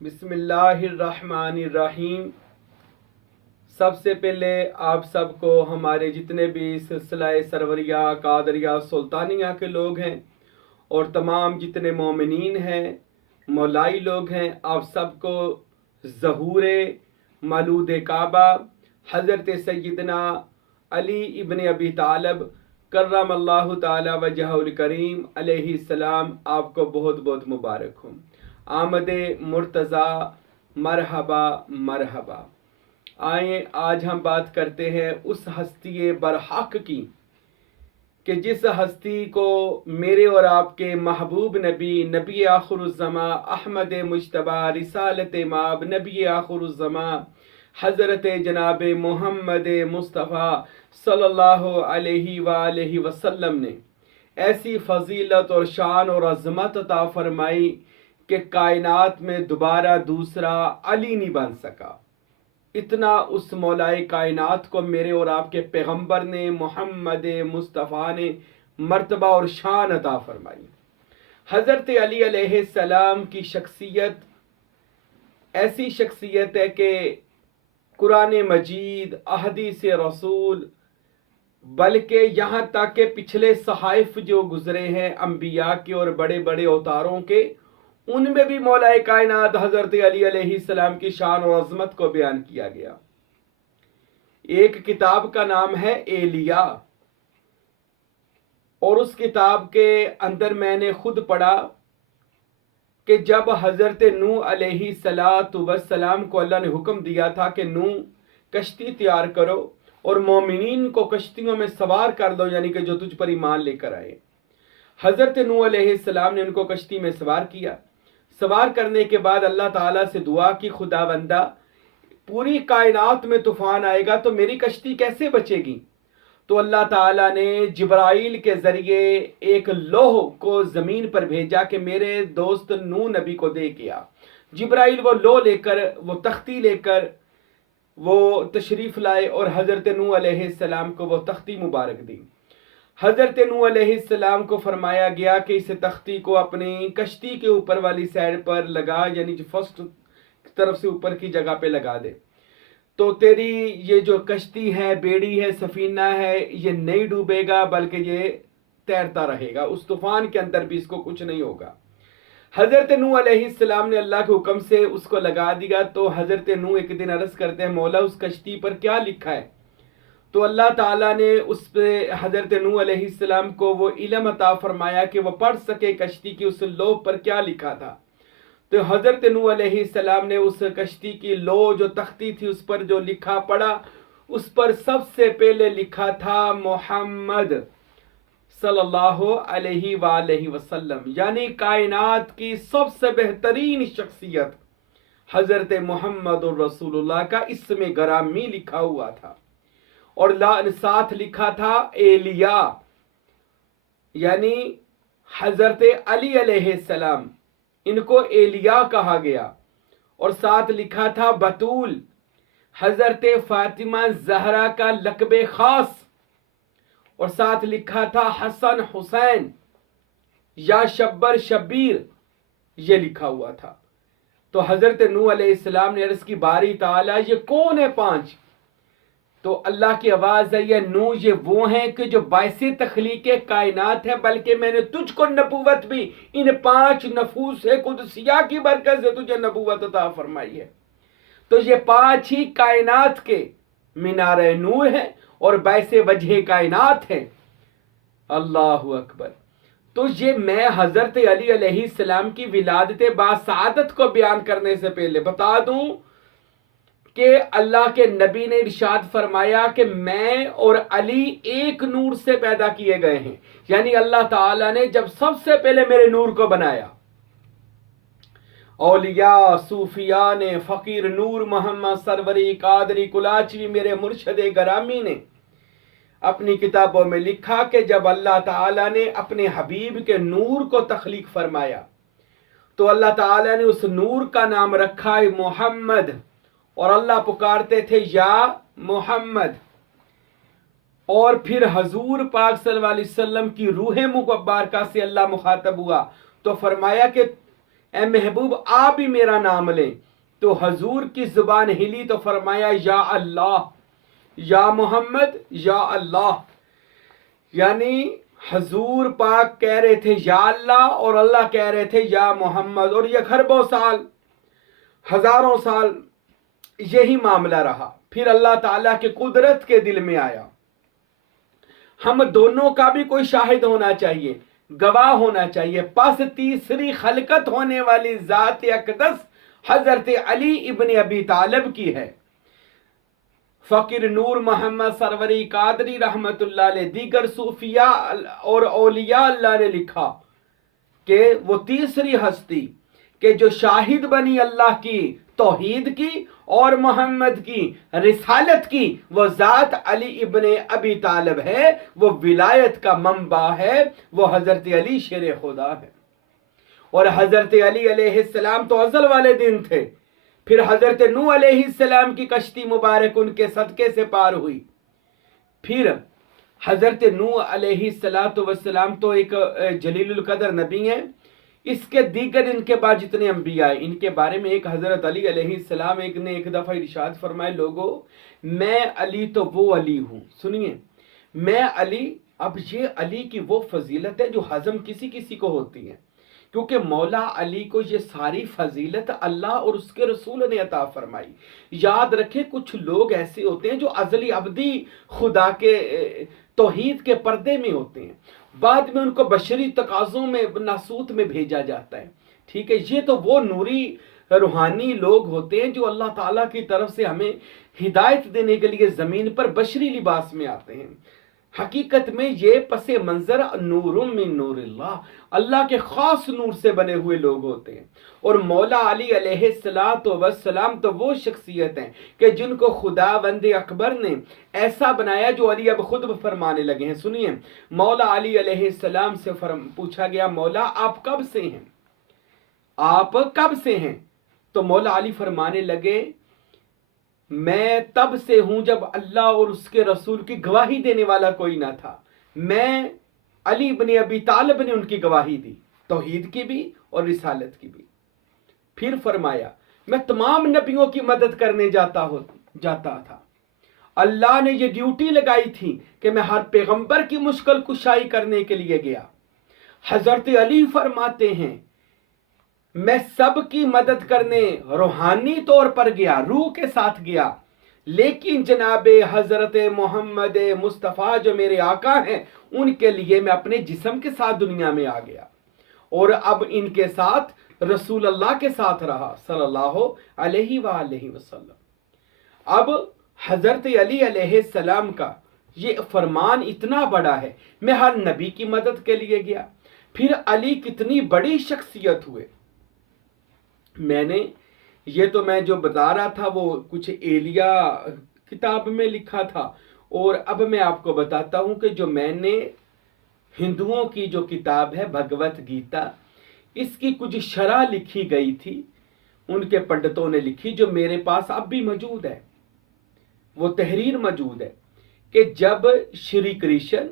बिस्मिल्लाहिर्रहमानिर्रहीम। सबसे पहले आप सबको हमारे जितने भी सिलसिला सरवरिया कादरिया सुल्तानिया के लोग हैं और तमाम जितने मोमिनीन हैं मौलाई लोग हैं, आप सबको ज़हूर मौलूद काबा हज़रत सैयदना अली इब्न अबी तालिब कर्रमल्लाहु ताला वजहुल करीम अलैहिस्सलाम आपको बहुत बहुत मुबारक हो। आमदे मुर्तज़ा मरहबा मरहबा। आए आज हम बात करते हैं उस हस्ती बरहक की कि जिस हस्ती को मेरे और आपके महबूब नबी आखिरुज़्ज़मा अहमद मुज्तबा रिसालत माब नबी आखिरुज़्ज़मा हज़रत जनाब मोहम्मद मुस्तफ़ा सल्लल्लाहु अलैहि वसल्लम ने ऐसी फजीलत और शान और अज़मत अता फरमाई कि कायनात में दोबारा दूसरा अली नहीं बन सका। इतना उस मौलाए कायनात को मेरे और आपके पैगंबर ने मोहम्मद मुस्तफ़ा ने मर्तबा और शान अता फरमाई। हज़रत अली अलैहिस्सलाम की शख्सियत ऐसी शख्सियत है कि कुरान मजीद अहदीस रसूल बल्कि यहाँ तक के पिछले सहाइफ जो गुजरे हैं अम्बिया के और बड़े बड़े अवतारों के, उनमें भी मौलाए कायनात हज़रत अली अलैहिस्सलाम की शान और अज़मत को बयान किया गया। एक किताब का नाम है एलिया, और उस किताब के अंदर मैंने खुद पढ़ा कि जब हज़रत नूह अलैहिस्सलाम को अल्लाह ने हुक्म दिया था कि नूह कश्ती तैयार करो और मोमिनीन को कश्तियों में सवार कर दो, यानी कि जो तुझ पर ईमान लेकर आए। हज़रत नूह अलैहिस्सलाम ने उनको कश्ती में सवार किया। सवार करने के बाद अल्लाह ताला से दुआ की, खुदावंदा पूरी कायनात में तूफान आएगा तो मेरी कश्ती कैसे बचेगी? तो अल्लाह ताला ने जिब्राइल के जरिए एक लोह को जमीन पर भेजा कि मेरे दोस्त नूह नबी को दे के आ। जिब्राइल वो लोह लेकर, वो तख्ती लेकर वो तशरीफ लाए और हज़रत नूह अलैहिस्सलाम को वो तख्ती मुबारक दी। हज़रत नूह अलैहिस्सलाम को फरमाया गया कि इस तख्ती को अपनी कश्ती के ऊपर वाली साइड पर लगा, यानी जो फर्स्ट तरफ से ऊपर की जगह पे लगा दे, तो तेरी ये जो कश्ती है, बेड़ी है, सफीना है, ये नहीं डूबेगा बल्कि ये तैरता रहेगा। उस तूफान के अंदर भी इसको कुछ नहीं होगा। हज़रत नूह अलैहिस्सलाम ने अल्लाह के हुक्म से उसको लगा दिया। तो हज़रत नूह एक दिन अर्ज़ करते हैं, मौला उस कश्ती पर क्या लिखा है? तो अल्लाह ताला ने उस पे हज़रत नूह अलैहिस्सलाम को वो इल्म अता फरमाया कि वो पढ़ सके कश्ती की उस लोह पर क्या लिखा था। तो हज़रत नूह अलैहिस्सलाम ने उस कश्ती की लोह जो तख्ती थी उस पर जो लिखा पढ़ा, उस पर सबसे पहले लिखा था मोहम्मद सल्लल्लाहु अलैहि वसल्लम, यानी कायनात की सबसे बेहतरीन शख्सियत हज़रत मोहम्मद रसूलुल्लाह का इसमें गरामी लिखा हुआ था। और साथ लिखा था एलिया, यानी हज़रत अली अलैहिस्सलाम, इनको एलिया कहा गया। और साथ लिखा था बतूल, हज़रत फातिमा ज़हरा का लक़बे ख़ास। और साथ लिखा था हसन हुसैन या शब्बर शब्बीर, ये लिखा हुआ था। तो हज़रत नूह अलैहिस्सलाम ने अर्ज़ की, बारी ताला ये कौन है पांच? तो अल्लाह की आवाज़ है, ये नूह ये वो हैं कि जो बाइसे तख्लीक कायनात है, बल्कि मैंने तुझको नबूवत भी इन पांच नफूस कुदसिया की बरकत से तुझे नबूवत अता फरमाई है। तो ये पांच ही कायनात के मीनार नूर हैं और बाइसे वजह कायनात हैं। अल्लाहु अकबर। तो ये मैं हज़रत अली अलैहिस्सलाम की विलादत बासआदत को बयान करने से पहले बता दूं कि अल्लाह के नबी ने इरशाद फरमाया कि मैं और अली एक नूर से पैदा किए गए हैं। यानी अल्लाह ताला ने जब सबसे पहले मेरे नूर को बनाया, औलिया सूफिया ने, फ़कीर नूर मोहम्मद सरवरी कादरी कुलाचवी मेरे मुर्शद गरामी ने अपनी किताबों में लिखा कि जब अल्लाह ताला ने अपने हबीब के नूर को तख्लीक फरमाया तो अल्लाह ताला ने उस नूर का नाम रखा है मोहम्मद, और अल्लाह पुकारते थे या मोहम्मद। और फिर हजूर पाक सल्लल्लाहु अलैहि वसल्लम की रूह मुबारका से अल्लाह मुखातब हुआ तो फरमाया कि ए महबूब आप भी मेरा नाम लें। तो हजूर की जुबान हिली तो फरमाया या अल्लाह, या मोहम्मद, या अल्लाह। यानी हजूर पाक कह रहे थे या अल्लाह और अल्लाह कह रहे थे या मोहम्मद। और ये खरबों साल, हजारों साल यही मामला रहा। फिर अल्लाह ताला के कुदरत के दिल में आया, हम दोनों का भी कोई शाहिद होना चाहिए, गवाह होना चाहिए। पास तीसरी खलकत होने वाली जात अकदस हजरत अली इब्न अबी तालिब की है। फकीर नूर मोहम्मद सरवरी कादरी रहमतुल्लाह अलैह, दीगर सूफिया और औलिया अल्लाह ने लिखा कि वो तीसरी हस्ती कि जो शाहिद बनी अल्लाह की तौहीद की और मोहम्मद की रिसालत की, वो जात अली इब्ने अबी तालिब है। वो विलायत का मंबा है, वो हजरत अली शेर खुदा है। और हजरत अली अलैहिस्सलाम तो अज़ल वाले दिन थे। फिर हजरत नूह अलैहिस्सलाम की कश्ती मुबारक उनके सदके से पार हुई। फिर हजरत नूह अलैहिस्सलाम तो एक जलीलुल कदर नबी हैं। इसके दीगर इनके बाद जितने अंबिया आए, इनके बारे में एक हजरत अली अलैहिस्सलाम एक दफा इरशाद फरमाए, लोगों मैं अली तो वो अली हूं, सुनिए मैं अली। अब ये अली की वो फजीलत है जो हजम किसी किसी को होती है, क्योंकि मौला अली को ये सारी फजीलत अल्लाह और उसके रसूल ने अता फरमाई। याद रखें, कुछ लोग ऐसे होते हैं जो अजली अब्दी खुदा के तौहीद के पर्दे में होते हैं, बाद में उनको बशरी तकाज़ों में नासूत में भेजा जाता है। ठीक है, ये तो वो नूरी रूहानी लोग होते हैं जो अल्लाह ताला की तरफ से हमें हिदायत देने के लिए ज़मीन पर बशरी लिबास में आते हैं। हकीकत में ये पसे मंजर नूरुम मिन नूरिल्लाह, अल्लाह के खास नूर से बने हुए लोग होते हैं। और मौला अली अलैहिस्सलातु वस्सलाम तो वो शख्सियत हैं कि जिनको खुदा बंदे अकबर ने ऐसा बनाया जो अली अब खुद फरमाने लगे हैं। सुनिए, मौला अली अलैहिस्सलाम से पूछा गया, मौला आप कब से हैं, आप कब से हैं? तो मौला अली फरमाने लगे, मैं तब से हूं जब अल्लाह और उसके रसूल की गवाही देने वाला कोई ना था। मैं अली इब्न अबी तालिब ने उनकी गवाही दी, तौहीद की भी और रिसालत की भी। फिर फरमाया, मैं तमाम नबियों की मदद करने जाता था। अल्लाह ने ये ड्यूटी लगाई थी कि मैं हर पैगंबर की मुश्किल कुशाई करने के लिए गया। हजरत अली फरमाते हैं, मैं सबकी मदद करने रूहानी तौर पर गया, रूह के साथ गया, लेकिन जनाबे हजरत मोहम्मद मुस्तफ़ा जो मेरे आका हैं उनके लिए मैं अपने जिस्म के साथ दुनिया में आ गया और अब इनके साथ रसूल अल्लाह के साथ रहा सल्लल्लाहु अलैहि वसल्लम। अब हजरत अली अलैहिस्सलाम का ये फरमान इतना बड़ा है, मैं हर नबी की मदद के लिए गया। फिर अली कितनी बड़ी शख्सियत हुए। मैं जो बता रहा था वो कुछ एलिया किताब में लिखा था, और अब मैं आपको बताता हूं कि जो मैंने हिंदुओं की जो किताब है भगवत गीता, इसकी कुछ शरह लिखी गई थी, उनके पंडितों ने लिखी, जो मेरे पास अब भी मौजूद है। वो तहरीर मौजूद है कि जब श्री कृष्ण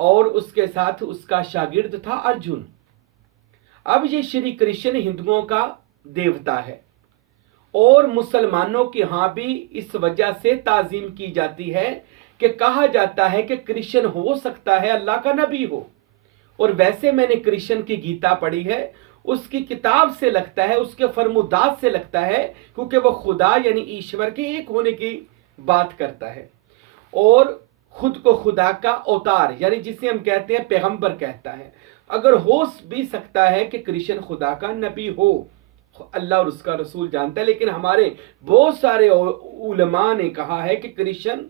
और उसके साथ उसका शागिर्द था अर्जुन। अब ये श्री कृष्ण हिंदुओं का देवता है और मुसलमानों के यहां भी इस वजह से ताजीम की जाती है कि कहा जाता है कि कृष्ण हो सकता है अल्लाह का नबी हो। और वैसे मैंने कृष्ण की गीता पढ़ी है, उसकी किताब से लगता है, उसके फरमुदात से लगता है, क्योंकि वो खुदा यानी ईश्वर के एक होने की बात करता है और खुद को खुदा का अवतार यानी जिसे हम कहते हैं पैगंबर कहता है। अगर हो भी सकता है कि कृष्ण खुदा का नबी हो, अल्लाह और उसका रसूल जानता है, लेकिन हमारे बहुत सारे उलमा ने कहा है कि कृष्ण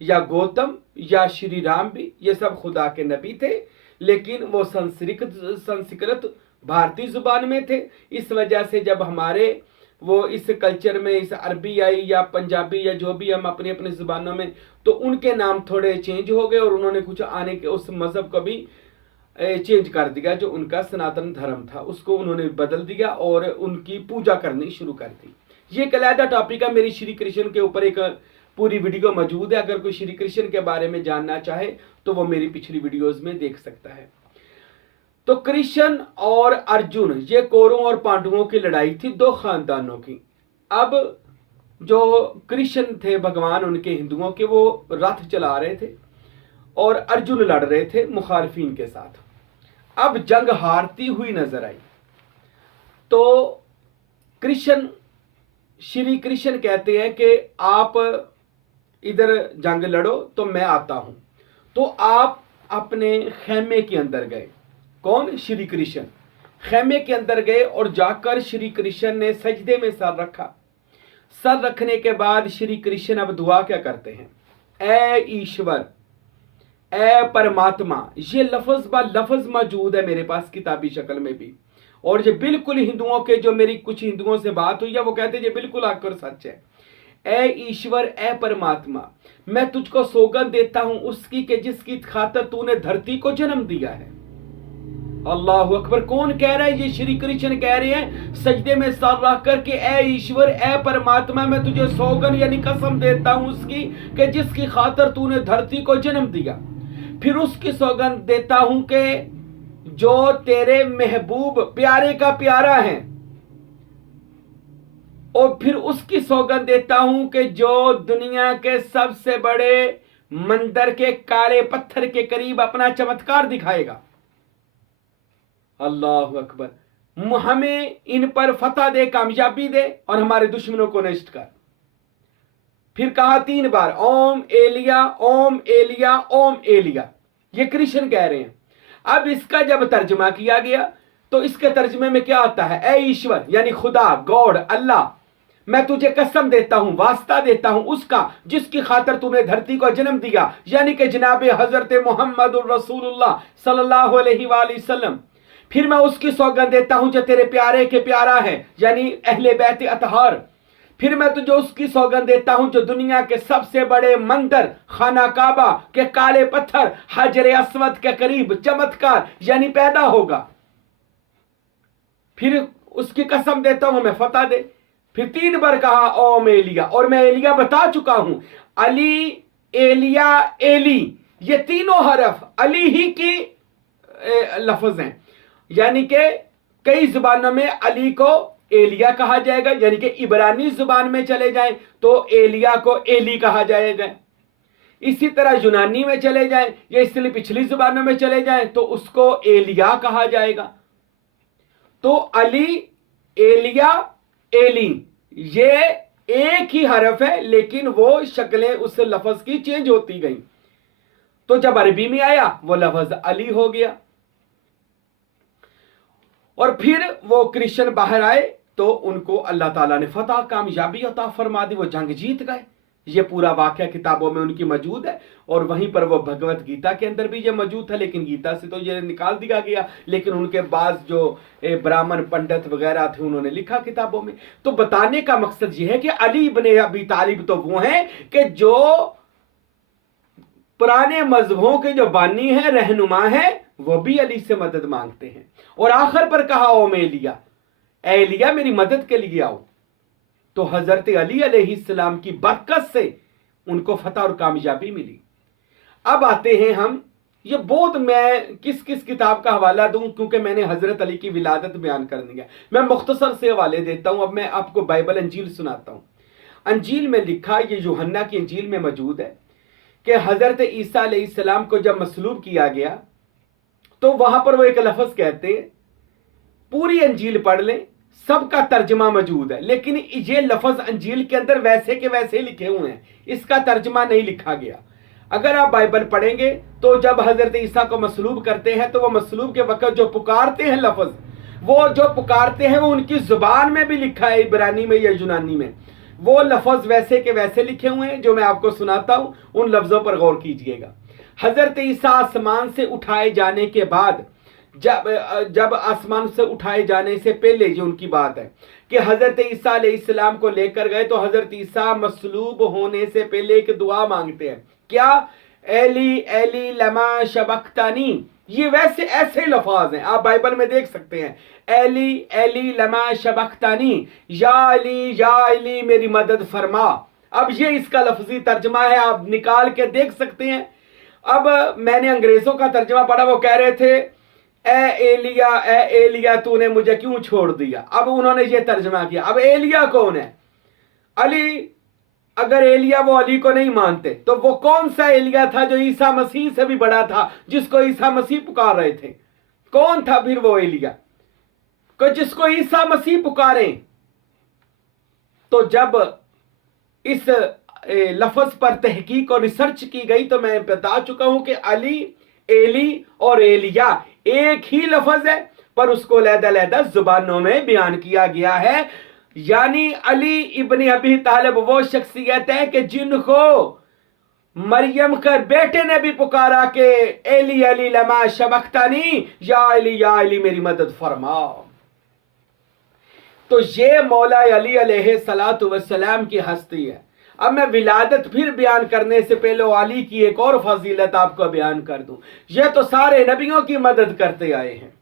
या गौतम या श्री राम भी ये सब खुदा के नबी थे, लेकिन वो संस्कृत भारतीय जुबान में थे। इस वजह से जब हमारे वो इस कल्चर में इस अरबी आई या पंजाबी या जो भी हम अपनी अपनी जुबानों में, तो उनके नाम थोड़े चेंज हो गए और उन्होंने कुछ आने के उस मजहब को भी चेंज कर दिया, जो उनका सनातन धर्म था उसको उन्होंने बदल दिया और उनकी पूजा करनी शुरू कर दी। ये कलायदा टॉपिक है, मेरी श्री कृष्ण के ऊपर एक पूरी वीडियो मौजूद है। अगर कोई श्री कृष्ण के बारे में जानना चाहे तो वो मेरी पिछली वीडियोस में देख सकता है। तो कृष्ण और अर्जुन, ये कौरवों और पांडवों की लड़ाई थी, दो खानदानों की। अब जो कृष्ण थे भगवान उनके हिंदुओं के, वो रथ चला रहे थे और अर्जुन लड़ रहे थे मुखालिफिन के साथ। अब जंग हारती हुई नजर आई तो कृष्ण, श्री कृष्ण कहते हैं कि आप इधर जंग लड़ो तो मैं आता हूं। तो आप अपने खेमे के अंदर गए। कौन? श्री कृष्ण खेमे के अंदर गए और जाकर श्री कृष्ण ने सजदे में सर रखा। सर रखने के बाद श्री कृष्ण अब दुआ क्या करते हैं? ए ईश्वर, ए परमात्मा। ये लफ्ज बा लफ्ज मौजूद है मेरे पास किताबी शक्ल में भी, और ये बिल्कुल हिंदुओं के, जो मेरी कुछ हिंदुओं से बात हुई है वो कहते हैं ये बिल्कुल आकर सच है। ए ईश्वर, ए परमात्मा, मैं तुझको सौगंध देता हूं उसकी कि जिसकी खातर तूने धरती को जन्म दिया है। अल्लाह अकबर। कौन कह रहा है? ये श्री कृष्ण कह रहे हैं सजदे में सर रख करके, ए ईश्वर, ए परमात्मा, मैं तुझे सौगंध यानी कसम देता हूं उसकी कि जिसकी खातर तूने धरती को जन्म दिया। फिर उसकी सौगंध देता हूं कि जो तेरे महबूब प्यारे का प्यारा है, और फिर उसकी सौगंध देता हूं कि जो दुनिया के सबसे बड़े मंदिर के काले पत्थर के करीब अपना चमत्कार दिखाएगा। अल्लाह अकबर। हमें इन पर फतह दे, कामयाबी दे और हमारे दुश्मनों को नष्ट कर। फिर कहा 3 बार, ओम एलिया, ओम एलिया, ओम एलिया। ये कृष्ण कह रहे हैं। अब इसका जब तर्जमा किया गया तो इसके तर्जमे में क्या आता है? ए ईश्वर यानी खुदा, गॉड, अल्लाह, मैं तुझे कसम देता हूं, वास्ता देता हूं उसका जिसकी खातर तूने धरती को जन्म दिया, यानी कि जनाब हजरत मोहम्मद रसूलुल्लाह सल्लल्लाहु अलैहि वसल्लम। फिर मैं उसकी सौगंध देता हूं जो तेरे प्यारे के प्यारा है, यानी अहले बैत अतहार। फिर मैं तुझे उसकी सौगंध देता हूं जो दुनिया के सबसे बड़े मंदिर खाना काबा के काले पत्थर हजर अस्वद के करीब चमत्कार यानी पैदा होगा। फिर उसकी कसम देता हूं मैं फतह दे। फिर 3 बार कहा ओम एलिया, और मैं एलिया बता चुका हूं। अली, एलिया, एली, ये तीनों हरफ अली ही की लफ्ज हैं, यानी कि कई जुबानों में अली को एलिया कहा जाएगा, यानी कि इब्रानी जुबान में चले जाएं तो एलिया को एली कहा जाएगा। इसी तरह यूनानी में चले जाएं या इसलिए पिछली जुबानों में चले जाएं तो उसको एलिया कहा जाएगा। तो अली, एलिया, एली, ये एक ही हरफ है, लेकिन वो शक्लें उस लफ्ज की चेंज होती गई। तो जब अरबी में आया वो लफ्ज अली हो गया। और फिर वो कृष्ण बाहर आए तो उनको अल्लाह ताला ने फतह, कामयाबी अता फरमा दी, वो जंग जीत गए। ये पूरा वाकया किताबों में उनकी मौजूद है, और वहीं पर वो भगवत गीता के अंदर भी ये मौजूद था, लेकिन गीता से तो ये निकाल दिया गया। लेकिन उनके बाद जो ब्राह्मण पंडित वगैरह थे उन्होंने लिखा किताबों में। तो बताने का मकसद ये है कि अली इब्ने अबी तालिब तो वो हैं कि जो पुराने मजहबों के जो बानी है, रहनुमा है, वो भी अली से मदद मांगते हैं। और आखिर पर कहा ओम एलिया, एलिया मेरी मदद के लिए आओ। तो हजरत अली अलैहिस्सलाम की बरकत से उनको फतह और कामयाबी मिली। अब आते हैं हम, ये बहुत, मैं किस किस किताब का हवाला दूं क्योंकि मैंने हजरत अली की विलादत बयान करनी है, मैं मुख्तसर से हवाले देता हूं। अब मैं आपको बाइबल अंजील सुनाता हूं। अंजील में लिखा, ये यूहन्ना की अंजील में मौजूद है कि हजरत ईसा अलैहिस्सलाम को जब मसलूब किया गया तो वहां पर वो एक लफ्ज कहते हैं, पूरी अंजील पढ़ लें, सबका तर्जमा मौजूद है, लेकिन ये लफ्ज अंजील के अंदर वैसे के वैसे लिखे हुए हैं, इसका तर्जमा नहीं लिखा गया। अगर आप बाइबल पढ़ेंगे तो जब हजरत ईसा को मसलूब करते हैं तो वो मसलूब के वक्त जो पुकारते हैं लफ्ज, वो जो पुकारते हैं वो उनकी जुबान में भी लिखा है, इब्रानी में या यूनानी में, वो लफ्ज वैसे के वैसे लिखे हुए हैं जो मैं आपको सुनाता हूं। उन लफ्जों पर गौर कीजिएगा। हजरत ईसा आसमान से उठाए जाने के बाद, जब आसमान से उठाए जाने से पहले ये उनकी बात है कि हजरत ईसा अलैहिस्सलाम को लेकर गए तो हजरत ईसा मसलूब होने से पहले एक दुआ मांगते हैं, क्या? एली एली लमा शबक्तानी। ये वैसे ऐसे लफाज हैं, आप बाइबल में देख सकते हैं, एली एली लमा शबक्तानी, या अली मेरी मदद फरमा। अब ये इसका लफ्जी तर्जमा है, आप निकाल के देख सकते हैं। अब मैंने अंग्रेजों का तर्जमा पढ़ा, वो कह रहे थे ए एलिया तूने मुझे क्यों छोड़ दिया। अब उन्होंने ये तर्जमा किया। अब एलिया कौन है? अली। अगर एलिया वो अली को नहीं मानते तो वो कौन सा एलिया था जो ईसा मसीह से भी बड़ा था, जिसको ईसा मसीह पुकार रहे थे? कौन था फिर वो एलिया को जिसको ईसा मसीह पुकारे? तो जब इस लफ्ज पर तहकीक और रिसर्च की गई तो मैं बता चुका हूं कि अली, एली और एलिया एक ही लफ्ज है, पर उसको अलग-अलग जुबानों में बयान किया गया है। यानी अली इब्ने अबी तालिब वो शख्सियत है कि जिनको मरियम के बेटे ने भी पुकारा कि एली अली लमा शबख्तनी, या अली मेरी मदद फरमा। तो ये मौला अली अलैहिस्सलातु वस्सलाम की हस्ती है। अब मैं विलादत फिर बयान करने से पहले अली की एक और फजीलत आपको बयान कर दूं। ये तो सारे नबियों की मदद करते आए हैं,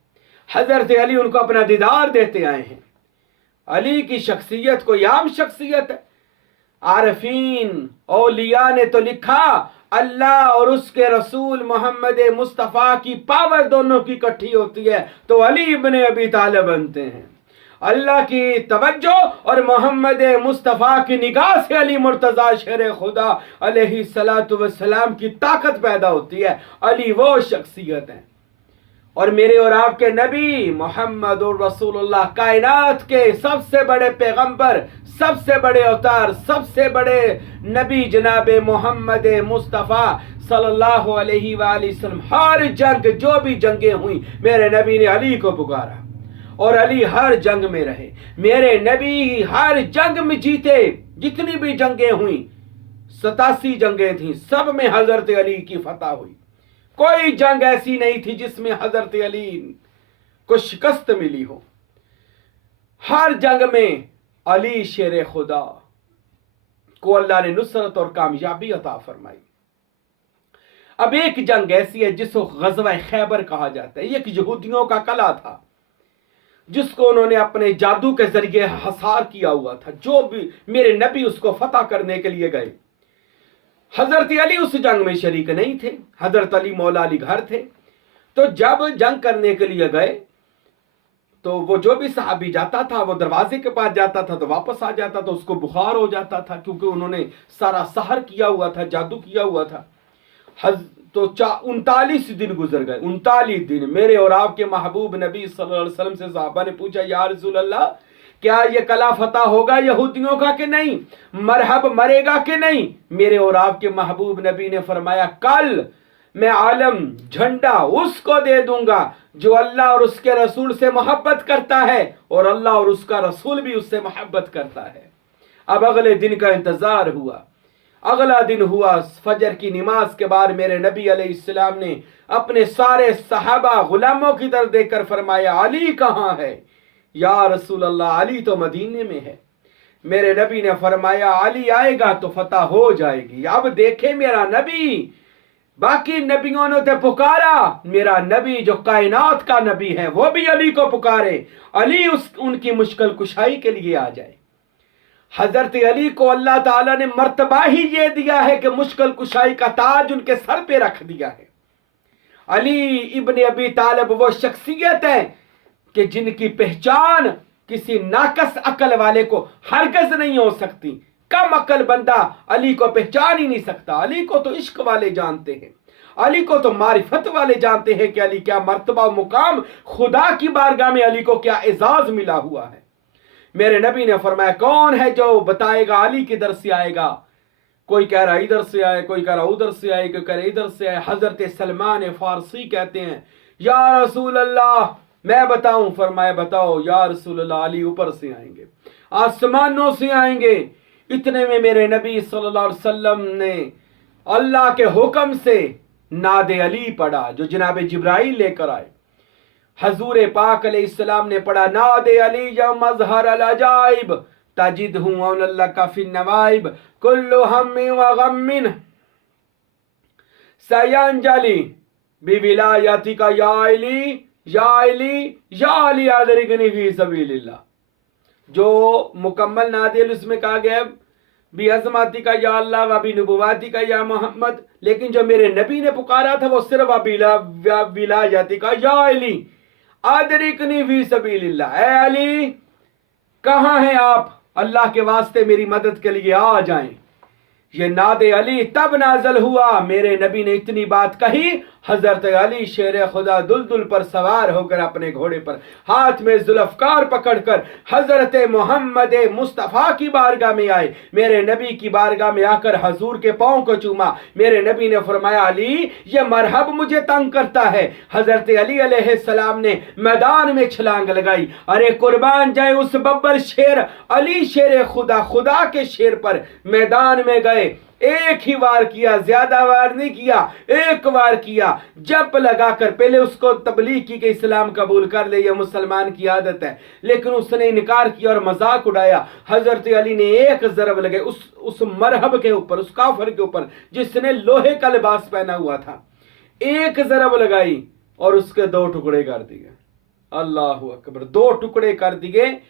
हजरत अली उनको अपना दीदार देते आए हैं। अली की शख्सियत कोई आम शख्सियत है। आरफीन औलिया ने तो लिखा अल्लाह और उसके रसूल मोहम्मद मुस्तफ़ा की पावर दोनों की इकट्ठी होती है तो अली इब्ने अबी तालिब बनते हैं। अल्लाह की तवज्जो और मोहम्मद मुस्तफ़ा की निगाह से अली मुर्तज़ा शेर खुदा अलैहिस्सलातु वस्सलाम की ताकत पैदा होती है। अली वो शख्सियत है। और मेरे और आपके नबी मोहम्मद और रसूलुल्लाह कायनात के सबसे बड़े पैगंबर, सबसे बड़े अवतार, सबसे बड़े नबी जनाब मोहम्मद मुस्तफ़ा सल्लल्लाहु अलैहि वसल्लम, हर जंग जो भी जंगें हुई मेरे नबी ने अली को पुकारा और अली हर जंग में रहे। मेरे नबी हर जंग में जीते। जितनी भी जंगें हुई 87 जंगें थी, सब में हजरत अली की फतह हुई। कोई जंग ऐसी नहीं थी जिसमें हजरत अली को शिकस्त मिली हो। हर जंग में अली शेर खुदा को अल्लाह ने नुसरत और कामयाबी अता फरमाई। अब एक जंग ऐसी है जिसको गज़वा खैबर कहा जाता है। एक यहूदियों का कला था जिसको उन्होंने अपने जादू के जरिए हसार किया हुआ था। जो भी मेरे नबी उसको फतह करने के लिए गए, हजरत अली उस जंग में शरीक नहीं थे। हजरत अली मौला अली घर थे। तो जब जंग करने के लिए गए तो वो जो भी सहाबी जाता था वो दरवाजे के पास जाता था तो वापस आ जाता था, उसको बुखार हो जाता था क्योंकि उन्होंने सारा सहर किया हुआ था, जादू किया हुआ था। तो 39 दिन गुजर गए। 39 दिन मेरे और आपके महबूब नबी सल्लल्लाहु अलैहि वसल्लम से साहबा ने पूछा, या रसूल अल्लाह क्या ये कला फतह होगा यहूदियों का कि नहीं, मरहब मरेगा कि नहीं? मेरे और आपके महबूब नबी ने फरमाया, कल मैं आलम झंडा उसको दे दूंगा जो अल्लाह और उसके रसूल से मोहब्बत करता है और अल्लाह और उसका रसूल भी उससे मोहब्बत करता है। अब अगले दिन का इंतजार हुआ। अगला दिन हुआ, फजर की नमाज के बाद मेरे नबी अलैहिस्सलाम ने अपने सारे सहाबा गुलामों की तरफ देखकर फरमाया, अली कहाँ है? या रसूल अल्लाह अली तो मदीने में है। मेरे नबी ने फरमाया, अली आएगा तो फतह हो जाएगी। अब देखे मेरा नबी, बाकी नबियों ने तो पुकारा, मेरा नबी जो कायनात का नबी है वो भी अली को पुकारे, अली उनकी मुश्किल कुशाई के लिए आ जाए। हजरत अली को अल्लाह ताला ने मर्तबा ही ये दिया है कि मुश्किल कुशाई का ताज उनके सर पे रख दिया है। अली इब्ने अबी तालिब वो शख्सियत है कि जिनकी पहचान किसी नाकस अकल वाले को हरगज नहीं हो सकती। कम अकल बंदा अली को पहचान ही नहीं सकता। अली को तो इश्क वाले जानते हैं, अली को तो मारिफत वाले जानते हैं कि अली क्या मर्तबा मुकाम, खुदा की बारगाह में अली को क्या एजाज मिला हुआ है। मेरे नबी ने फरमाया, कौन है जो बताएगा अली किधर से आएगा? कोई कह रहा इधर से आए, कोई कह रहा उधर से आए, कोई कह रहा इधर से आए। हजरत सलमान फारसी कहते हैं, या रसूल अल्लाह मैं बताऊं? फरमाया, बताओ। या रसूल अल्लाह अली ऊपर से आएंगे, आसमानों से आएंगे। इतने में मेरे नबी सल्लल्लाहु अलैहि वसल्लम ने अल्लाह के हुक्म से नादे अली पढ़ा जो जनाब जिब्राइल लेकर आए। हजूर पाक अलैहिस्सलाम ने पढ़ा, नादे अली या मजहर अल अजाइब तजिदहु अल्लाह का फिन नवाइब कुल्लु हम्मिन व गम्मिन सयंजली बिविलायतिका या अली या अली या अली अदरिकनी फी सबीलिल्लाह। जो मुकम्मल नादिल उसमें कहा गया बी अज़मती का या अल्लाह व बी नबुवाती का या मोहम्मद, लेकिन जो मेरे नबी ने पुकारा था वो सिर्फ विलायती का या अली अदरिकनी फी सबीलिल्लाह, ऐ अली कहाँ हैं आप, अल्लाह के वास्ते मेरी मदद के लिए आ जाएं। ये नादे अली तब नाजल हुआ, मेरे नबी ने इतनी बात कही, हजरत अली शेर खुदा दुलदुल पर सवार होकर अपने घोड़े पर हाथ में जुल्फकार पकड़कर हजरत मोहम्मद मुस्तफ़ा की बारगाह में आए। मेरे नबी की बारगाह में आकर हजूर के पांव को चूमा। मेरे नबी ने फरमाया, अली ये मरहब मुझे तंग करता है। हजरत अली अलैहिस्सलाम ने मैदान में छलांग लगाई। अरे कुर्बान जाए उस बब्बर शेर, अली शेर खुदा, खुदा के शेर पर मैदान में गए। एक ही वार किया, ज्यादा वार नहीं किया, एक वार किया। जब लगाकर पहले उसको तबलीग की कि इस्लाम कबूल कर ले, यह मुसलमान की आदत है, लेकिन उसने इनकार किया और मजाक उड़ाया। हजरत अली ने एक जरब लगे उस मरहब के ऊपर, उस काफिर के ऊपर जिसने लोहे का लिबास पहना हुआ था, एक जरब लगाई और उसके 2 टुकड़े कर दिए। अल्लाह अकबर, 2 टुकड़े कर दिए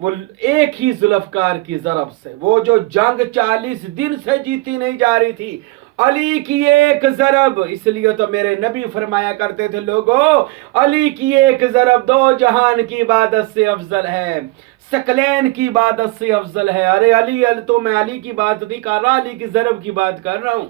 वो एक ही जुल्फकार की जरब से। वो जो जंग 40 दिन से जीती नहीं जा रही थी, अली की एक जरब, इसलिए तो मेरे नबी फरमाया करते थे, लोगों अली की एक जरब 2 जहान की इबादत से अफजल है, सकलैन की इबादत से अफजल है। अरे अली तो मैं अली की बात नहीं कर रहा, अली की जरब की बात कर रहा हूं।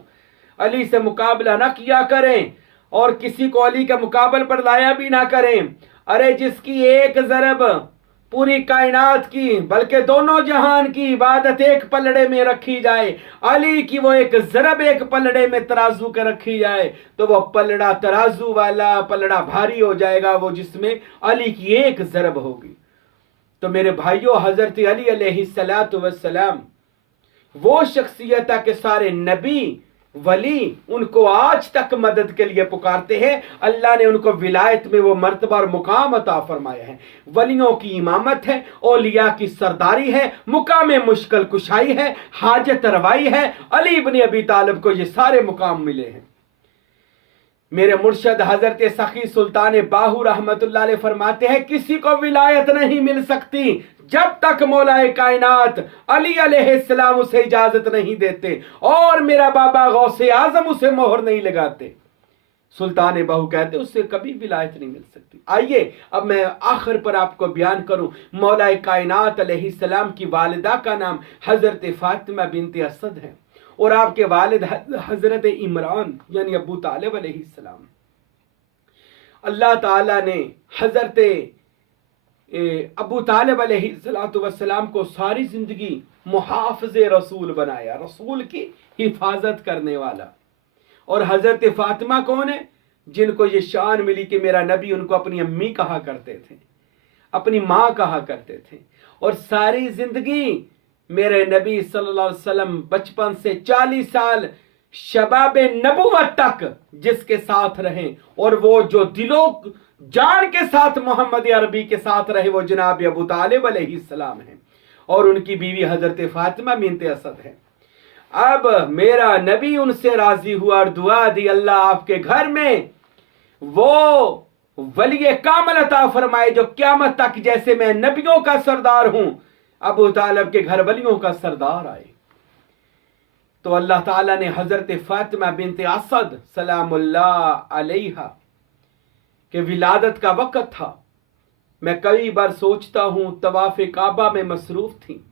अली से मुकाबला ना किया करें और किसी को अली के मुकाबले पर लाया भी ना करें। अरे जिसकी एक जरब पूरी कायनात की, बल्कि दोनों जहान की इबादत एक पलड़े में रखी जाए, अली की वो एक जरब एक पलड़े में तराजू के रखी जाए, तो वो पलड़ा तराजू वाला पलड़ा भारी हो जाएगा, वो जिसमें अली की एक जरब होगी। तो मेरे भाइयों, हजरत अली अलैहिस्सलातु वस्सलाम वो शख्सियत है कि सारे नबी वली उनको आज तक मदद के लिए पुकारते हैं। अल्लाह ने उनको विलायत में वो मर्तबा और मुकाम अता फरमाया है। वलियों की इमामत है, औलिया की सरदारी है, मुकाम मुश्किल कुशाई है, हाजत रवाई है। अली इब्न अबी तालिब को ये सारे मुकाम मिले हैं। मेरे मुर्शद हजरत सखी सुल्तान बाहू रहमतुल्लाह अलैह फरमाते हैं, किसी को विलायत नहीं मिल सकती जब तक मौलाए कायनात अली अलैहिस्सलाम उसे इजाजत नहीं देते और मेरा बाबा गौसे आजम उसे मोहर नहीं लगाते। सुल्तान बाहू कहते उससे कभी विलायत नहीं मिल सकती। आइए अब मैं आखिर पर आपको बयान करूं, मौलाए कायनात अलैहिस्सलाम की वालिदा का नाम हजरत फातिमा बिनते असद है और आपके वालिद हजरत इमरान यानी अबू तालिब अलैहिस्सलाम। अल्लाह ताला ने हजरत अबू तालिब अलैहिस्सलाम को सारी जिंदगी मुहाफ़िज़ रसूल बनाया, रसूल की हिफाजत करने वाला। और हजरत फातिमा कौन है? जिनको ये शान मिली कि मेरा नबी उनको अपनी अम्मी कहा करते थे, अपनी माँ कहा करते थे। और सारी जिंदगी मेरे नबी सल्लल्लाहु अलैहि वसल्लम बचपन से 40 साल शबाब नबुवत तक जिसके साथ रहे और वो जो दिलो जान के साथ मोहम्मद अरबी के साथ रहे, वो जनाब अबू तालिब अलैहिस्सलाम हैं और उनकी बीवी हजरत फातिमा बिनते असद है। अब मेरा नबी उनसे राजी हुआ और दुआ दी, अल्लाह आपके घर में वो वली कामल अता फरमाए जो क़यामत तक जैसे मैं नबियों का सरदार हूं, अबू तालिब के घर वलियों का सरदार आए। तो अल्लाह ताला ने हजरत फातिमा बिनते असद सलामुल्लाह अलैहा के विलादत का वक़्त था। मैं कई बार सोचता हूं तवाफ़ काबा में मसरूफ थी।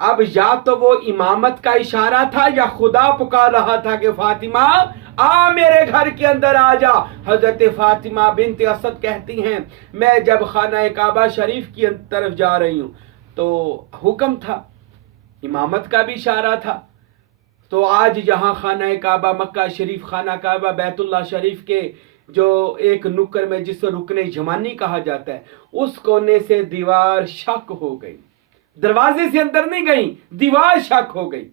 अब या तो वो इमामत का इशारा था या खुदा पुकार रहा था कि फातिमा आ मेरे घर के अंदर आ जा। हजरत फातिमा बिनते असद कहती हैं, मैं जब खाना काबा शरीफ की तरफ जा रही हूं तो हुक्म था, इमामत का भी इशारा था। तो आज जहां खाना काबा मक्का शरीफ, खाना काबा बैतुल्लाह शरीफ के जो एक नुक्कर में जिसे रुकने जमानी कहा जाता है, उस कोने से दीवार शक हो गई। दरवाजे से अंदर नहीं गई, दीवार शक हो गई।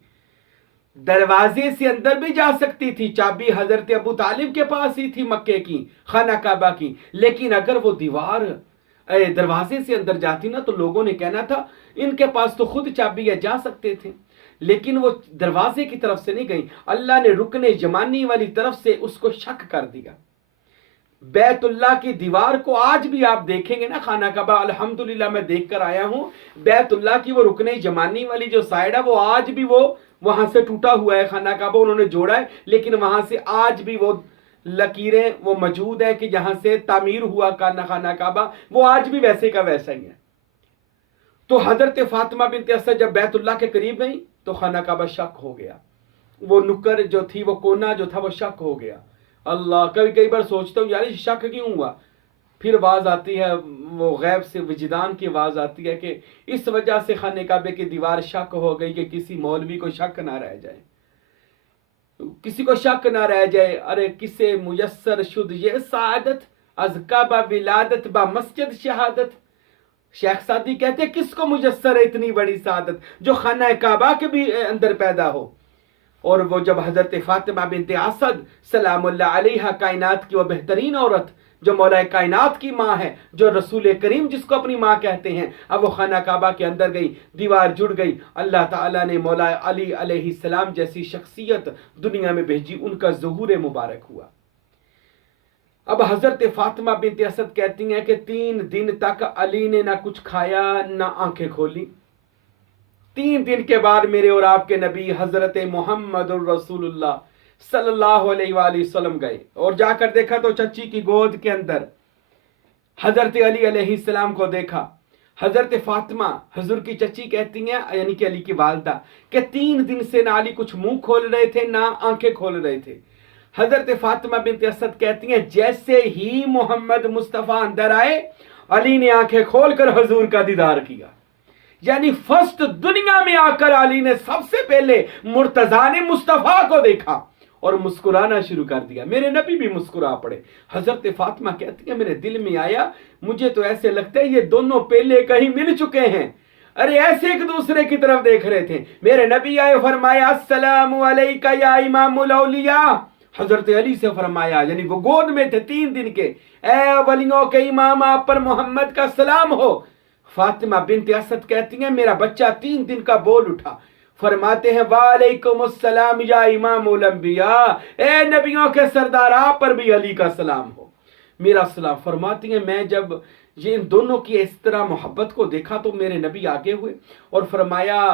दरवाजे से अंदर भी जा सकती थी, चाबी हजरत अबू तालिब के पास ही थी मक्के की, खाना काबा की, लेकिन अगर वो दीवार दरवाजे से अंदर जाती ना तो लोगों ने कहना था इनके पास तो खुद चाबी है, जा सकते थे। लेकिन वो दरवाजे की तरफ से नहीं गई, अल्लाह ने रुकने जमानी वाली तरफ से उसको शक कर दिया। बैतुल्लाह की दीवार को आज भी आप देखेंगे ना, खाना काबा अल्हम्दुलिल्लाह मैं देख कर आया हूं, बैतुल्लाह की वो रुकने जमानी वाली जो साइड है वो आज भी वो वहां से टूटा हुआ है। खाना काबा उन्होंने जोड़ा है लेकिन वहां से आज भी वो लकीरें वो मौजूद है कि जहां से तामीर हुआ खाना काबा, वो आज भी वैसे का वैसा ही है। तो हजरत फातिमा बिनत असद जब बैतुल्लाह के करीब गई तो खाना काबा शक हो गया, वो नुक्कर जो थी, वो कोना जो था, वो शक हो गया। अल्लाह, कभी कई बार सोचता हूँ यार ये शक क्यों हुआ। फिर आवाज आती है, वो गैब से विजदान की आवाज आती है कि इस वजह से खाने काबे की दीवार शक हो गई कि किसी मौलवी को शक ना रह जाए, किसी को शक ना रह जाए। अरे किसे मुयस्सर शुद ये सादत, अज़काबा विलादत बा मस्जिद शहादत। शेख सादी कहते हैं किसको मुयस्सर है इतनी बड़ी सादत जो खाना काबा के भी अंदर पैदा हो। और वो जब हजरत फातिमा बिनत असद सलामुल्लाह अलैहा, कायनात की वो बेहतरीन औरत जो मौला कायनात की माँ है, जो रसूल करीम जिसको अपनी माँ कहते हैं, अब वो खाना काबा के अंदर गई, दीवार जुड़ गई। अल्लाह ताला ने मौला अली अलैहिस्सलाम जैसी शख्सियत दुनिया में भेजी, उनका ज़ुहूर मुबारक हुआ। अब हजरत फातिमा बिनत असद कहती हैं कि 3 दिन तक अली ने ना कुछ खाया ना आंखें खोली। 3 दिन के बाद मेरे और आपके नबी हजरत मोहम्मद रसूलुल्लाह सल्लल्लाहु अलैहि वसल्लम गए और जाकर देखा तो चच्ची की गोद के अंदर हजरत अली अलैहिस्सलाम को देखा। हजरत फातिमा हजूर की चच्ची कहती हैं, यानी कि अली की वालदा, कि 3 दिन से ना अली कुछ मुंह खोल रहे थे ना आंखें खोल रहे थे। हजरत फातिमा बिनत असद कहती हैं जैसे ही मोहम्मद मुस्तफ़ा अंदर आए, अली ने आंखें खोलकर हजूर का दीदार किया। यानी फर्स्ट दुनिया में आकर अली ने सबसे पहले मुर्तजा ने मुस्तफ़ा को देखा और मुस्कुराना शुरू कर दिया। मेरे नबी भी मुस्कुरा पड़े। हजरत फातिमा कहती है मेरे दिल में आया, मुझे तो ऐसे लगता है ये दोनों पहले कहीं मिल चुके हैं। अरे ऐसे एक दूसरे की तरफ देख रहे थे। मेरे नबी आए, फरमाया अस्सलामु अलैका या इमामुल औलिया। हजरत अली से फरमाया, यानी वो गोद में थे 3 दिन के, ए वलियों के इमाम आप पर मोहम्मद का सलाम हो। फातिमा बिनत असद कहती हैं मेरा बच्चा 3 दिन का बोल उठा। फरमाते हैं वालेकुम अस्सलाम या इमामुल अंबिया, ए नबियों के सरदार आप पर भी अली का सलाम हो, मेरा सलाम। फरमाती हैं मैं जब ये इन दोनों की इस तरह मोहब्बत को देखा तो मेरे नबी आगे हुए और फरमाया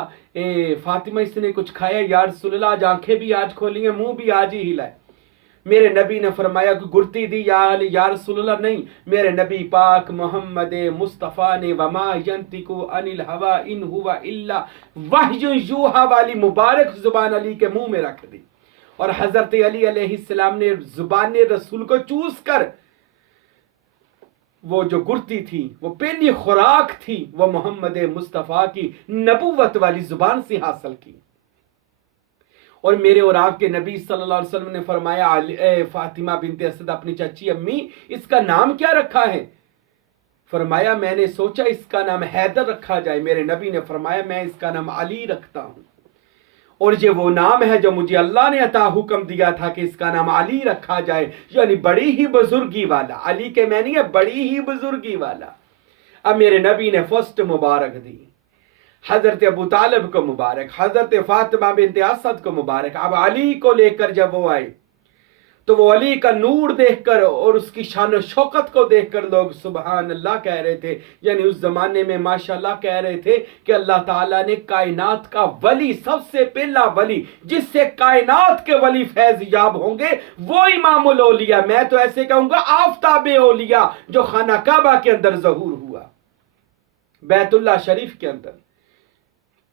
फातिमा इसने कुछ खाया या रसूलल्लाह, आज आंखें भी आज खोली हैं, मुंह भी आज ही हिलाए। मेरे नबी ने फरमाया कि गुर्ती दी या रसूलल्लाह, नहीं, मेरे नबी पाक मोहम्मद मुस्तफ़ा ने वमा यंतिकु अनिल हवा इन हुवा इल्ला वह्यु यूहा वाली मुबारक जुबान अली के मुंह में रख दी और हजरत अली अलैहिस्सलाम ने जुबान रसूल को चूस कर वो जो गुर्ती थी, वो पहली खुराक थी, वो मोहम्मद मुस्तफ़ा की नबुवत वाली जुबान से हासिल की। और मेरे और आपके नबी सल्लल्लाहु अलैहि वसल्लम ने फरमाया फातिमा बिनत असद अपनी चाची अम्मी इसका नाम क्या रखा है? फरमाया मैंने सोचा इसका नाम हैदर रखा जाए। मेरे नबी ने फरमाया मैं इसका नाम अली रखता हूं और ये वो नाम है जो मुझे अल्लाह ने अता हुक्म दिया था कि इसका नाम अली रखा जाए, यानी बड़ी ही बुजुर्गी वाला। अली के मैंने है बड़ी ही बुजुर्गी वाला। अब मेरे नबी ने फर्स्ट मुबारक दी, हजरत अबू तालिब को मुबारक, हजरत फातिमा बिनत असद को मुबारक। अब अली को लेकर जब वो आए तो वो अली का नूर देखकर और उसकी शान शौकत को देखकर लोग सुबहान अल्लाह कह रहे थे। यानी उस जमाने में माशाल्लाह कह रहे थे कि अल्लाह ताला ने कायनात का वली, सबसे पहला वली जिससे कायनात के वली फैज याब होंगे वो इमामुल औलिया, मैं तो ऐसे कहूंगा आफताबे औलिया, जो खाना काबा के अंदर ज़हूर हुआ, बैतुल्लाह शरीफ के अंदर।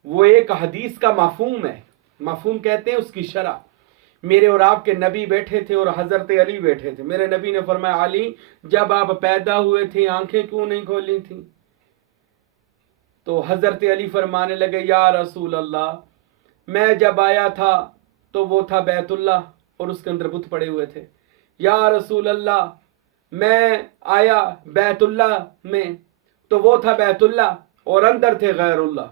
वो एक हदीस का मफहूम है, मफहूम कहते हैं उसकी शरह। मेरे और आपके नबी बैठे थे और हजरत अली बैठे थे। मेरे नबी ने फरमाया अली जब आप पैदा हुए थे आंखें क्यों नहीं खोली थी? तो हजरत अली फरमाने लगे या रसूल अल्लाह, मैं जब आया था तो वो था बैतुल्लाह और उसके अंदर बुत पड़े हुए थे। या रसूल अल्लाह, मैं आया बैतुल्लाह में तो वो था बैतुल्लाह और अंदर थे गैरुल्लाह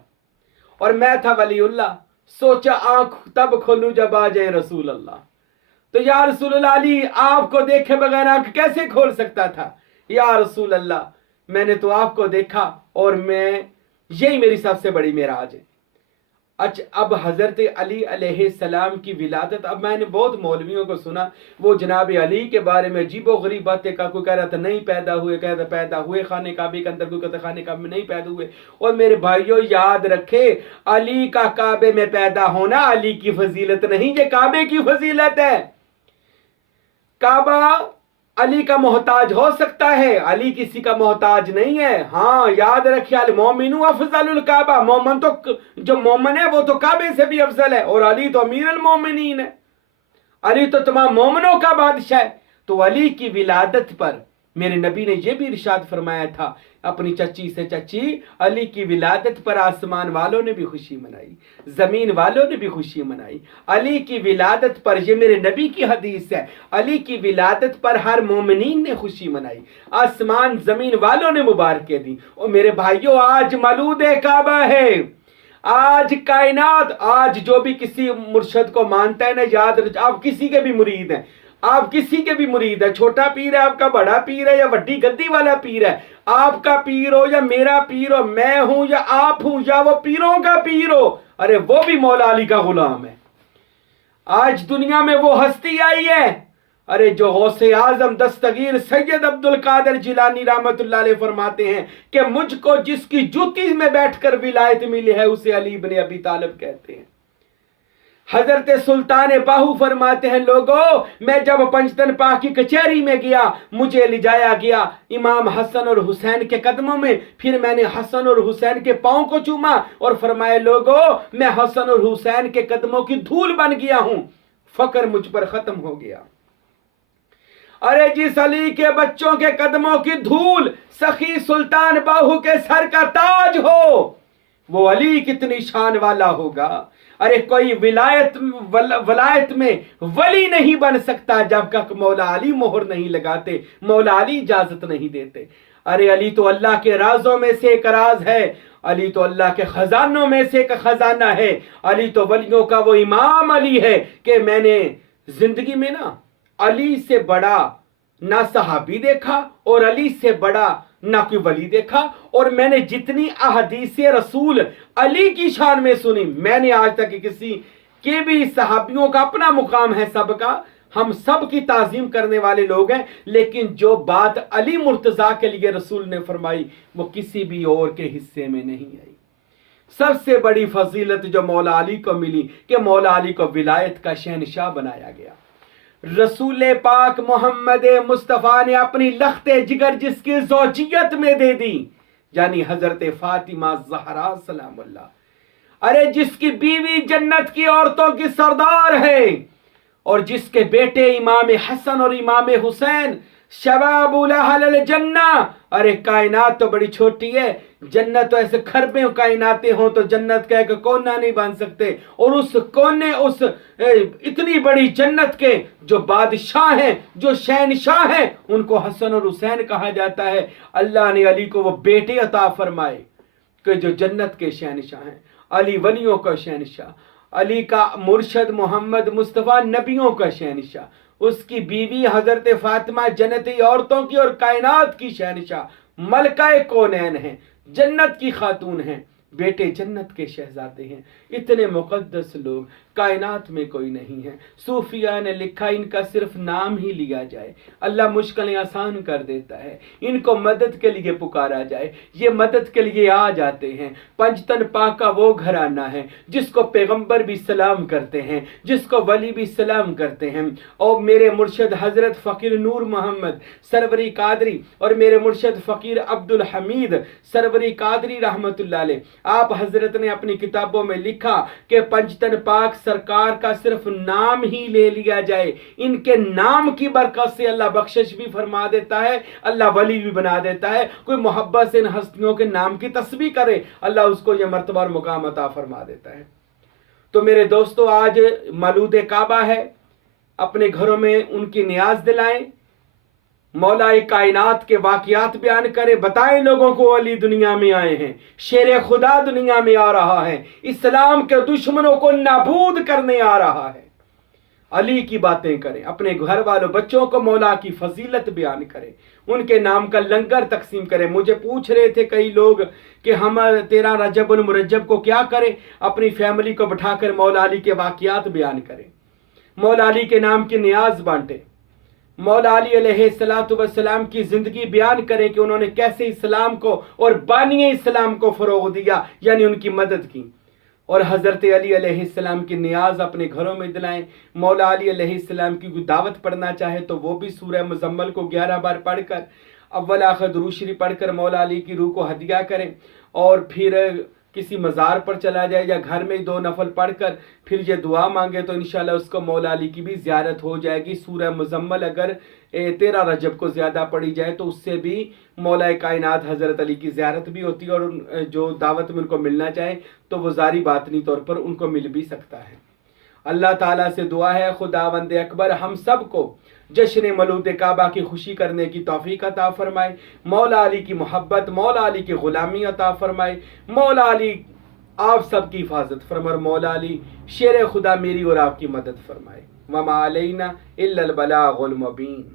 और मैं था वलीउल्लाह। सोचा आंख तब खोलूं जब आ जाए रसूल अल्लाह। तो या रसूल अल्लाह, अली आपको देखे बगैर आंख कैसे खोल सकता था? या रसूल अल्लाह, मैंने तो आपको देखा और मैं, यही मेरी सबसे बड़ी मेराज है। अच्छा, अब हजरत अली अलैहिस्सलाम की विलादत, अब मैंने बहुत मौलवियों को सुना वो जनाब अली के बारे में अजीबो गरीब बातें का, कोई कह रहा था नहीं पैदा हुए, कह रहा था पैदा हुए खाने काबे के अंदर, कोई कहता खाने काबे में नहीं पैदा हुए। और मेरे भाइयों याद रखे, अली का काबे में पैदा होना अली की फजीलत नहीं, ये काबे की फजीलत है। काबा अली का मोहताज हो सकता है, अली किसी का मोहताज नहीं है। हाँ याद रखिए, अल मोमिनु अफजलुल काबा, मोमन तो जो मोमन है वो तो काबे से भी अफजल है, और अली तो अमीरुल मोमिनीन है, अली तो तमाम मोमनों का बादशाह है। तो अली की विलादत पर मेरे नबी ने यह भी इरशाद फरमाया था अपनी चच्ची से, चच्ची अली की विलादत पर आसमान वालों ने भी खुशी मनाई, जमीन वालों ने भी खुशी मनाई। अली की विलादत पर, यह मेरे नबी की हदीस है, अली की विलादत पर हर मोमिनीन ने खुशी मनाई, आसमान जमीन वालों ने मुबारकें दी। और मेरे भाइयों, आज मौलूद काबा है, आज कायनात, आज जो भी किसी मुर्शद को मानता है ना, याद रख, आप किसी के भी मुरीद हैं, आप किसी के भी मुरीद है, छोटा पीर है आपका, बड़ा पीर है या वड्डी गद्दी वाला पीर है, आपका पीर हो या मेरा पीर हो, मैं हूं या आप हूं या वो पीरों का पीर हो, अरे वो भी मौला अली का गुलाम है। आज दुनिया में वो हस्ती आई है, अरे जो गौसे आजम दस्तगीर सैयद अब्दुल कादिर जिलानी रहमतुल्लाह अलैह फरमाते हैं कि मुझको जिसकी जूती में बैठकर विलायत मिली है उसे अली इब्न अबी तालिब कहते हैं। हजरत सुल्तान बाहू फरमाते हैं, लोगों मैं जब पंचतन पाक की कचहरी में गया, मुझे ले जाया गया इमाम हसन और हुसैन के कदमों में, फिर मैंने हसन और हुसैन के पांव को चूमा और फरमाया, लोगों मैं हसन और हुसैन के कदमों की धूल बन गया हूं, फकर मुझ पर खत्म हो गया। अरे जिस अली के बच्चों के कदमों की धूल सखी सुल्तान बाहू के सर का ताज हो, वो अली कितनी शान वाला होगा। अरे कोई वलायत में वली नहीं बन सकता जब तक मौला अली मोहर नहीं लगाते, मौला अली इजाजत नहीं देते। अरे अली तो अल्लाह के राजों में से एक राज है, अली तो अल्लाह के खजानों में से एक खजाना है, अली तो वलियों का वो इमाम अली है कि मैंने जिंदगी में ना अली से बड़ा ना सहाबी देखा और अली से बड़ा ना कोई वली देखा, और मैंने जितनी अहदीस रसूल अली की शान में सुनी, मैंने आज तक किसी के भी सहाबियों का अपना मुकाम है, सबका, हम सब की ताजीम करने वाले लोग हैं, लेकिन जो बात अली मुर्तजा के लिए रसूल ने फरमाई वो किसी भी और के हिस्से में नहीं आई। सबसे बड़ी फजीलत जो मौला अली को मिली कि मौला अली को विलायत का शहनशाह बनाया गया। रसूल पाक मोहम्मद मुस्तफ़ा ने अपनी लख्ते जिगर जिसकी ज़ौजियत में दे दी, यानी हजरत फातिमा ज़हरा सलामुल्लाह, अरे जिसकी बीवी जन्नत की औरतों की सरदार है, और जिसके बेटे इमाम हसन और इमाम हुसैन शबाबुल अहल जन्ना, अरे कायनात तो बड़ी छोटी है, जन्नत तो ऐसे खरबे कायनातें हो तो जन्नत का एक कोना नहीं बन सकते, और उस कोने उस इतनी बड़ी जन्नत के जो बादशाह हैं, जो शहनशाह हैं, उनको हसन और हुसैन कहा जाता है। अल्लाह ने अली को वो बेटे अता फरमाए कि जो जन्नत के शहनशाह हैं, अली वलियों का शहनशाह, अली का मुर्शद मोहम्मद मुस्तफ़ा नबियों का शहनशाह, उसकी बीवी हजरत फातिमा जन्नती औरतों की और कायनात की शहनशाह, मलकाए कौनैन है, जन्नत की खातून है, बेटे जन्नत के शहजादे हैं। इतने मुकद्दस लोग कायनात में कोई नहीं है। सूफिया ने लिखा इनका सिर्फ नाम ही लिया जाए अल्लाह मुश्किलें आसान कर देता है, इनको मदद के लिए पुकारा जाए ये मदद के लिए आ जाते हैं। पंचतन पाक का वो घराना है जिसको पैगंबर भी सलाम करते हैं, जिसको वली भी सलाम करते हैं। और मेरे मुर्शद हजरत फ़कीर नूर मोहम्मद सरवरी कादरी और मेरे मुर्शद फ़कीर अब्दुल हमीद सरवरी कादरी रहमतुल्लाह अलैह, आप हजरत ने अपनी किताबों में लिखा कि पंचतन पाक सरकार का सिर्फ नाम ही ले लिया जाए, इनके नाम की बरकत से अल्लाह बख्शिश भी फरमा देता है, अल्लाह वली भी बना देता है। कोई मोहब्बत से इन हस्तियों के नाम की तस्बीह करे, अल्लाह उसको यह मर्तबा और मुकाम अता फरमा देता है। तो मेरे दोस्तों, आज मौलूद काबा है, अपने घरों में उनकी नियाज दिलाएं, मौलाए कायनात के वाकयात बयान करे, बताएं लोगों को अली दुनिया में आए हैं, शेर खुदा दुनिया में आ रहा है, इस्लाम के दुश्मनों को नाबूद करने आ रहा है। अली की बातें करें, अपने घर वालों बच्चों को मौला की फजीलत बयान करें, उनके नाम का लंगर तकसीम करें। मुझे पूछ रहे थे कई लोग कि हम 13 रजबुल मुरज्जब को क्या करें, अपनी फैमिली को बैठाकर मौला अली के वाकयात बयान करें, मौला अली के नाम की नियाज बांटें, मौला अली अलैहिस्सलातु वस्सलाम की जिंदगी बयान करें कि उन्होंने कैसे इस्लाम को और बानिए इस्लाम को फरोग दिया, यानी उनकी मदद की। और हज़रत अली अलैहिस्सलाम की नियाज अपने घरों में दिलाएं। मौला अली अलैहिस्सलाम की कोई दावत पढ़ना चाहे तो वो भी सूरह मुज़म्मल को 11 बार पढ़कर अव्वल आखिर दुरूद शरीफ पढ़कर मौला अली की रूह को हदिया करें, और फिर किसी मज़ार पर चला जाए या घर में 2 नफल पढ़कर फिर ये दुआ मांगे तो इंशाल्लाह उसको मौला अली की भी ज़ियारत हो जाएगी। सूरह मुज़म्मल अगर 13 रजब को ज़्यादा पढ़ी जाए तो उससे भी मौला कायनात हज़रत अली की ज़ियारत भी होती है, और जो दावत में उनको मिलना चाहे तो वो ज़ारी बातनी तौर पर उनको मिल भी सकता है। अल्लाह ताला से दुआ है खुदावंद अकबर हम सब को जश्न मलूद काबा की खुशी करने की तौफीक अता फरमाए, मौला अली की मोहब्बत, मौला अली की ग़ुलामी अता फरमाए, मौला अली आप सब की हिफाजत फरमाए, मौला अली शेर खुदा मेरी और आपकी मदद फरमाए। वमा अलैना इल्लल बलागुल मुबीन।